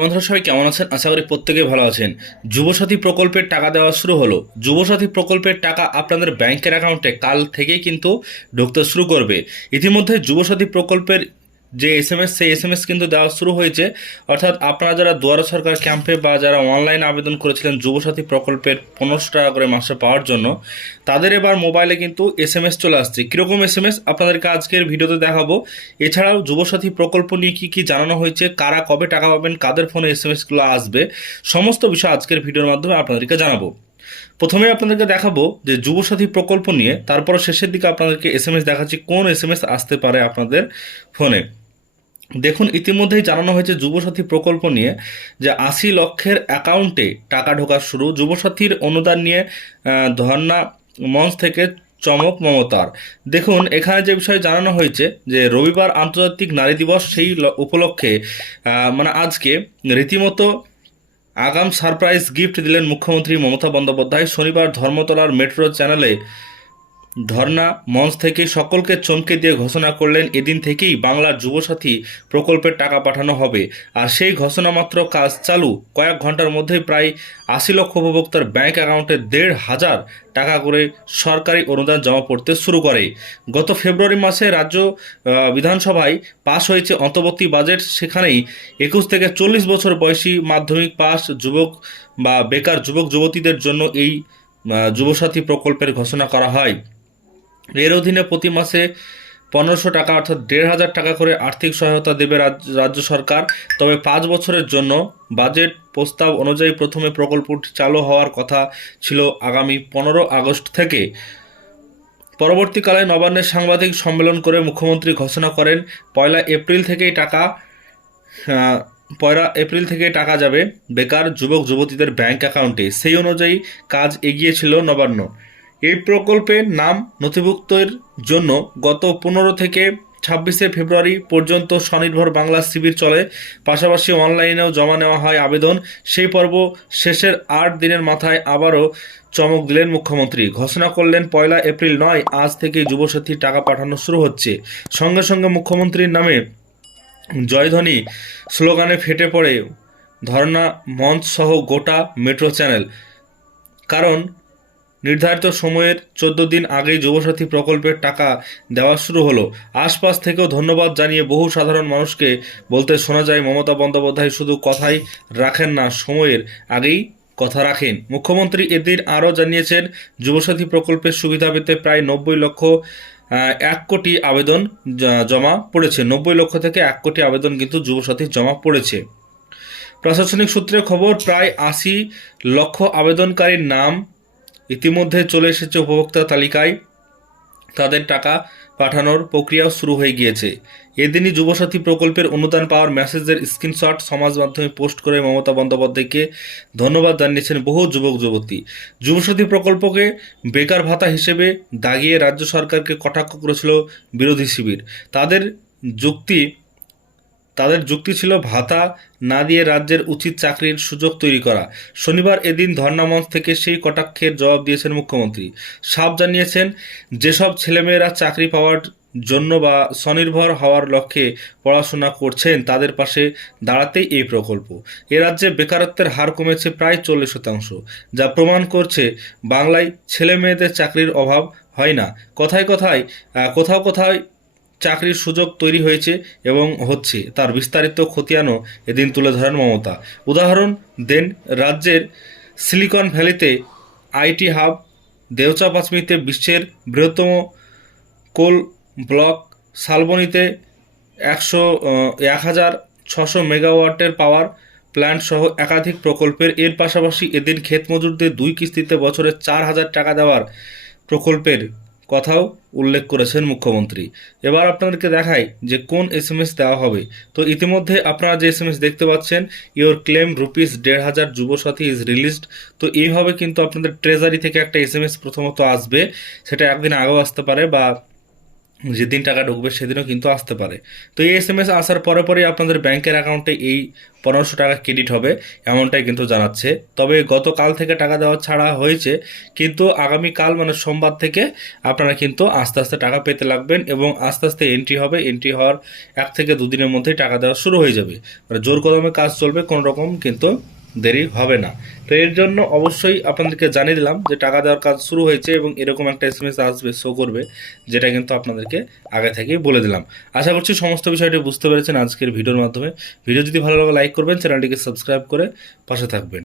বন্ধুরা সবাই কেমন আছেন? আশা করি প্রত্যেকে ভালো আছেন। যুবসাথী প্রকল্পের টাকা দেওয়া শুরু হলো। যুবসাথী প্রকল্পের টাকা আপনাদের ব্যাংকের অ্যাকাউন্টে কাল থেকেই কিন্তু ঢুকতে শুরু করবে। ইতিমধ্যে যুবসাথী প্রকল্পের যে এসএমএস সেই এসএমএস কিন্তু দেওয়া শুরু হয়েছে। অর্থাৎ আপনারা যারা দুয়ারে সরকার ক্যাম্পে বা যারা অনলাইন আবেদন করেছিলেন যুবসাথী প্রকল্পের 1500 টাকা করে মাসে পাওয়ার জন্য, তাদের এবার মোবাইলে কিন্তু এসএমএস চলে আসছে। কীরকম এসএমএস আপনাদেরকে আজকের ভিডিওতে দেখাবো। এছাড়াও যুবসাথী প্রকল্প নিয়ে কী কী জানানো হয়েছে, কারা কবে টাকা পাবেন, কাদের ফোনে এসএমএসগুলো আসবে, সমস্ত বিষয় আজকের ভিডিওর মাধ্যমে আপনাদেরকে জানাবো। প্রথমে আপনাদেরকে দেখাবো যে যুবসাথী প্রকল্প নিয়ে, তারপর শেষের দিকে আপনাদেরকে এসএমএস দেখাচ্ছি কোন এসএমএস আসতে পারে আপনাদের ফোনে। দেখুন, ইতিমধ্যেই জানানো হয়েছে যুবসাথী প্রকল্প নিয়ে যে 80 লক্ষের অ্যাকাউন্টে টাকা ঢোকা শুরু। যুবসাথীর অনুদান নিয়ে ধর্ণা মঞ্চ থেকে চমক মমতার। দেখুন, এখানে যে বিষয়ে জানানো হয়েছে যে রবিবার আন্তর্জাতিক নারী দিবস, সেই উপলক্ষে মানে আজকে রীতিমতো আগাম সারপ্রাইজ গিফট দিলেন মুখ্যমন্ত্রী মমতা বন্দ্যোপাধ্যায়। শনিবার ধর্মতলার মেট্রো চ্যানেলে ধর্ণা মঞ্চ থেকে সকলকে চমকে দিয়ে ঘোষণা করলেন এদিন থেকেই বাংলার যুবসাথী প্রকল্পের টাকা পাঠানো হবে। আর সেই ঘোষণা মাত্র কাজ চালু কয়েক ঘন্টার মধ্যেই প্রায় 80 লক্ষ উপভোক্তার ব্যাংক অ্যাকাউন্টে 1,500 টাকা করে সরকারি অনুদান জমা পড়তে শুরু করে। গত ফেব্রুয়ারি মাসে রাজ্য বিধানসভায় পাশ হয়েছে অন্তর্বর্তী বাজেট। সেখানেই 21 থেকে 40 বছর বয়সী মাধ্যমিক পাস যুবক বা বেকার যুবক যুবতীদের জন্য এই যুবসাথী প্রকল্পের ঘোষণা করা হয়। এর অধীনে প্রতি মাসে 1500 টাকা অর্থাৎ 1,500 টাকা করে আর্থিক সহায়তা দেবে রাজ্য সরকার। তবে 5 বছরের জন্য বাজেট প্রস্তাব অনুযায়ী প্রথমে প্রকল্পটি চালু হওয়ার কথা ছিল আগামী 15 আগস্ট থেকে। পরবর্তীকালে নবান্নের সাংবাদিক সম্মেলন করে মুখ্যমন্ত্রী ঘোষণা করেন 1 এপ্রিল থেকেই টাকা যাবে বেকার যুবক যুবতীদের ব্যাংক অ্যাকাউন্টে। সেই অনুযায়ী কাজ এগিয়েছিল নবান্ন। এই প্রকল্পের নাম নথিভুক্তের জন্য গত 15 থেকে 26 ফেব্রুয়ারি পর্যন্ত স্বনির্ভর বাংলা শিবির চলে। পাশাপাশি অনলাইনেও জমা নেওয়া হয় আবেদন। সেই পর্ব শেষের 8 দিনের মাথায় আবারও চমক দিলেন মুখ্যমন্ত্রী। ঘোষণা করলেন 1 এপ্রিল নয়, আজ থেকেই যুবসাথী টাকা পাঠানো শুরু হচ্ছে। সঙ্গে সঙ্গে মুখ্যমন্ত্রীর নামে জয়ধ্বনি স্লোগানে ফেটে পড়ে ধর্ণা মঞ্চ সহ গোটা মেট্রো চ্যানেল। কারণ নির্ধারিত সময়ের 14 দিন আগেই যুবসাথী প্রকল্পের টাকা দেওয়া শুরু হলো। আশপাশ থেকেও ধন্যবাদ জানিয়ে বহু সাধারণ মানুষকে বলতে শোনা যায়, মমতা বন্দ্যোপাধ্যায় শুধু কথাই রাখেন না, সময়ের আগেই কথা রাখেন। মুখ্যমন্ত্রী এদিন আরও জানিয়েছেন যুবসাথী প্রকল্পের সুবিধা পেতে প্রায় 90 লক্ষ 1 কোটি আবেদন জমা পড়েছে। 90 লক্ষ থেকে 1 কোটি আবেদন কিন্তু যুবসাথী জমা পড়েছে। প্রশাসনিক সূত্রে খবর, প্রায় 80 লক্ষ আবেদনকারীর নাম ইতিমধ্যে চলে এসেছে উপভোক্তা তালিকায়। তাদের টাকা পাঠানোর প্রক্রিয়াও শুরু হয়ে গিয়েছে। এদিনই যুবসাথী প্রকল্পের অনুদান পাওয়ার মেসেজের স্ক্রিনশট সমাজ মাধ্যমে পোস্ট করে মমতা বন্দ্যোপাধ্যায়কে ধন্যবাদ জানিয়েছেন বহু যুবক যুবতী। যুবসাথী প্রকল্পকে বেকার ভাতা হিসেবে দাগিয়ে রাজ্য সরকারকে কটাক্ষ করেছিল বিরোধী শিবির। তাদের যুক্তি ছিল ভাতা না দিয়ে রাজ্যের উচিত চাকরির সুযোগ তৈরি করা। শনিবার এদিন ধর্ণামঞ্চ থেকে সেই কটাক্ষের জবাব দিয়েছেন মুখ্যমন্ত্রী। সাফ জানিয়েছেন, যেসব ছেলেমেয়েরা চাকরি পাওয়ার জন্য বা স্বনির্ভর হওয়ার লক্ষ্যে পড়াশোনা করছেন তাদের পাশে দাঁড়াতেই এই প্রকল্প। এ রাজ্যে বেকারত্বের হার কমেছে প্রায় 40%, যা প্রমাণ করছে বাংলায় ছেলে মেয়েদের চাকরির অভাব হয় না। কোথাও কোথাও চাকরির সুযোগ তৈরি হয়েছে এবং হচ্ছে, তার বিস্তারিত খতিয়ানও এদিন তুলে ধরেন মমতা। উদাহরণ দেন রাজ্যের সিলিকন ভ্যালিতে আইটি হাব, দেওচাপাচমিতে বিশ্বের বৃহত্তম কোল ব্লক, শালবনীতে 1,600 মেগাওয়াটের পাওয়ার প্ল্যান্ট সহ একাধিক প্রকল্পের। এর পাশাপাশি এদিন ক্ষেত মজুরদের 2 কিস্তিতে বছরে 4,000 টাকা দেওয়ার প্রকল্পের কথাও উল্লেখ করেছেন মুখ্যমন্ত্রী। এবার আপনাদেরকে দেখাই যে কোন এসএমএস দেওয়া হবে। তো ইতিমধ্যে আপনারা যে এসএমএস দেখতে পাচ্ছেন, your claim ₹1,500 Yuvasathi is released. তো এইভাবে কিন্তু আপনাদের ট্রেজারি থেকে একটা এসএমএস প্রথমত আসবে, সেটা একদিন আগেও আসতে পারে বা যেদিন টাকা ঢুকবে সেদিনও কিন্তু আসতে পারে। তো এই এসএমএস আসার পরে পরেই আপনাদের ব্যাংকের অ্যাকাউন্টে এই 1500 টাকা ক্রেডিট হবে, এমনটাই কিন্তু জানাচ্ছে। তবে গতকাল থেকে টাকা দেওয়া ছাড়া হয়েছে, কিন্তু আগামীকাল মানে সোমবার থেকে আপনারা কিন্তু আস্তে আস্তে টাকা পেতে লাগবেন এবং আস্তে আস্তে এন্ট্রি হবে। এন্ট্রি হওয়ার 1 থেকে 2 দিনের মধ্যেই টাকা দেওয়া শুরু হয়ে যাবে। মানে জোর কদমে কাজ চলবে, কোনো রকম কিন্তু দেরি হবে না। তো এর জন্য অবশ্যই আপনাদেরকে জানিয়ে দিলাম যে টাকা দেওয়ার কাজ শুরু হয়েছে এবং এরকম একটা এসএমএস আসবে, শো করবে, যেটা কিন্তু আপনাদেরকে আগে থেকেই বলে দিলাম। আশা করছি সমস্ত বিষয়টি বুঝতে পেরেছেন আজকের ভিডিওর মাধ্যমে। ভিডিও যদি ভালো লাগে লাইক করবেন, চ্যানেলটিকে সাবস্ক্রাইব করে পাশে থাকবেন।